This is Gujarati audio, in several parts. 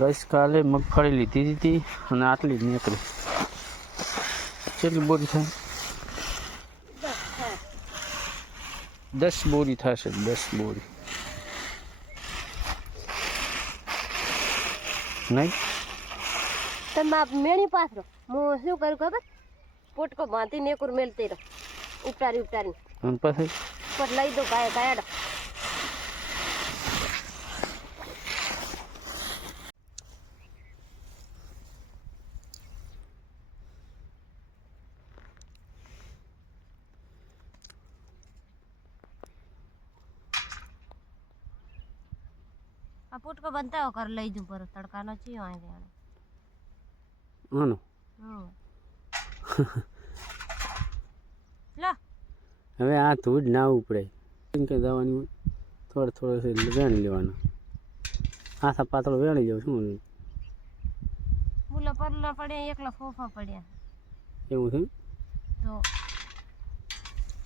ગઈસ કાલે મગફળી લીધી હતી અને આટલી જ નીકળી. કેટલી બોરી થાય? દસ બોરી થશે દસ બોરી. નહીં? તમે મેણી પાથરો. હું શું કરું ખબર? પોટકો બાંધી નેકુર મેલતી રહો. ઉપટારી ઉપટારી પછી? પર લઈ દો ગાય ગાયડો. આ પોટકો બનતા કર લઈ જું પર તડકાનો ચી આઈ દેવાનો આનો? લો. હવે આ ધૂળ ના ઉપડે. કેમ કે દવાની હોય થોડો થોડો વેણી લેવાનો. આથા પાતળો વેણી જાઉં શું મુલા પરલા પડ્યા એકલા ફોફા પડ્યા. એવું છે? તો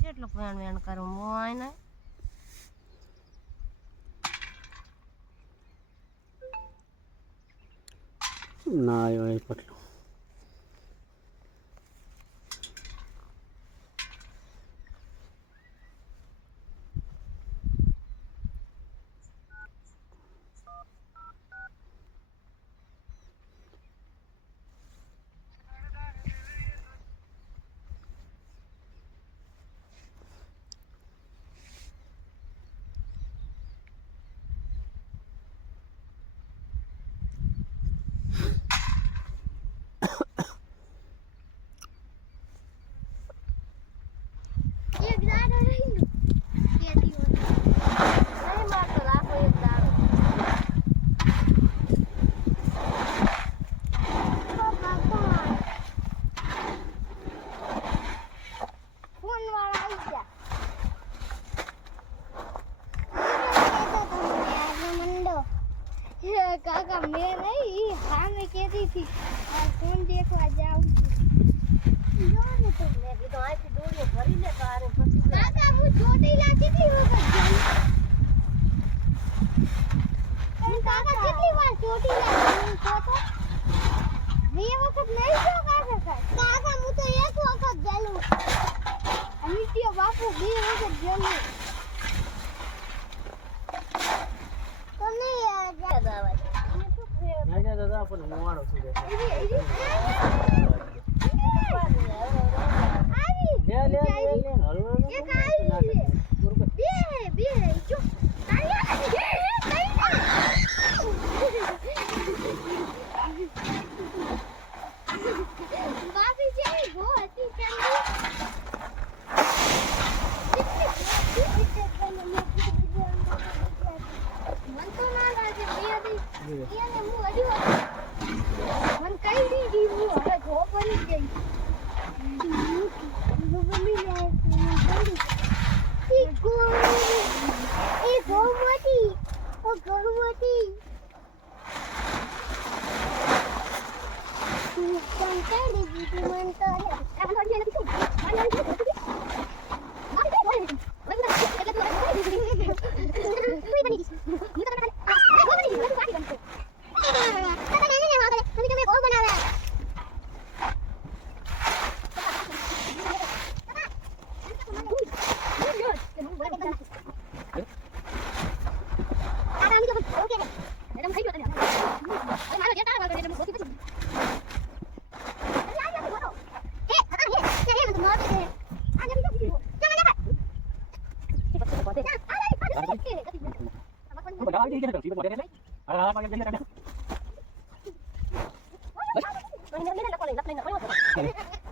કેટલું વેણ વેણ કરું? હું આઈને ના આવ્યો એ પટલો એક દાડો રહી ગયો તે દિવસ નહીં મારતો રાખો એક દાડો ફોન વાળા આવી ગયા મંડો કાકા મેં નહીં હા કેતી હતી. આ ફોન દેખવા જાઉં છું. જો તો મેં કીધું અહીંથી દોરીઓ ભરી લે તારે પછી કાકા હું કાકા? કેટલી વાર ચોટીલા ગઈ તો? બે વખત નહીં જો કાકા કાકા હું તો એક વખત ગયેલું. અમિત્ય બાપુ બે વખત ગયેલું તો નહીં યાર યાદ આવે છે. ના દાદા પણ મોવાડો થઈ જશે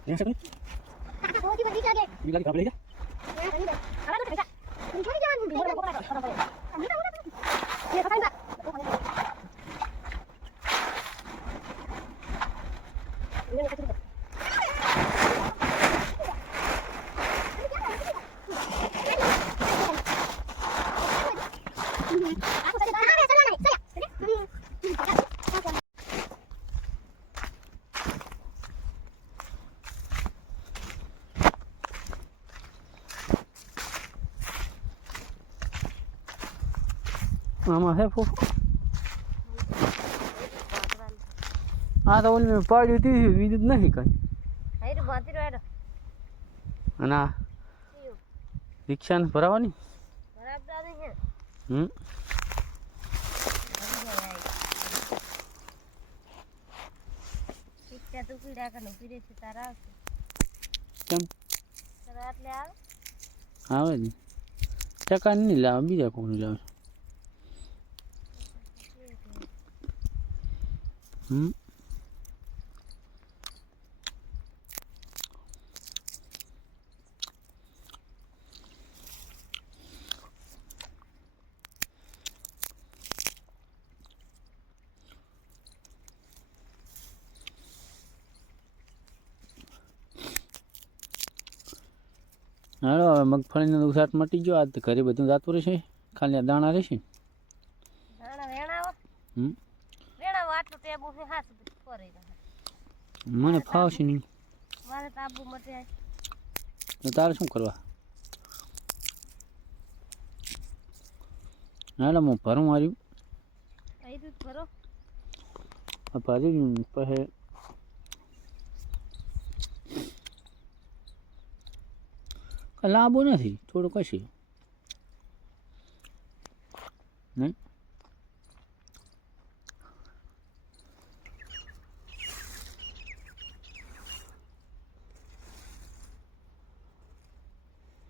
Ini siapa nih? Ini lagi berapa lagi? આમાં હે ફૂફ? હા તો ઓલી મેં પાડ્યું હતી બીજું નથી કાંઈ. અને આ રિક્ષાને ભરાવાની? છે હમ. તું છે કેમ? આવે. ને. ટકા નહીં લાવે બીજા કોણ લાવે? હમ હાલો હવે મગફળીનો ઉસાટ મટી ગયો. આજ તો ઘરે બધું જાતું રહેશે ખાલી આ દાણા રહેશે. દાણા વેણાવો હમ. આટલું ટેબુ છે હાથ ફરી મને ફાવશે નહીં. મારે તો મટે તો તારે શું કરવા? એટલે હું ભરું માર્યું ભરો? પછી લાંબુ નથી થોડું કશું. નહીં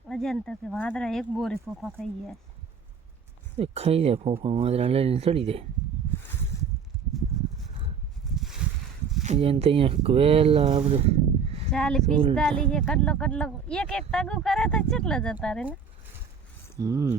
અજન તો કે વાંદરા એક બોરે ફોફા ખાઈ ગયા એ ખાઈ દે ફોફા વાંદરા લઈને ચડી દે તો અહીંયા વહેલા આપણે ચાલી પિસ્તાલીસ કટલો કટલો એક એક તગુ કરે તો કેટલા જતા રે ને? હમ.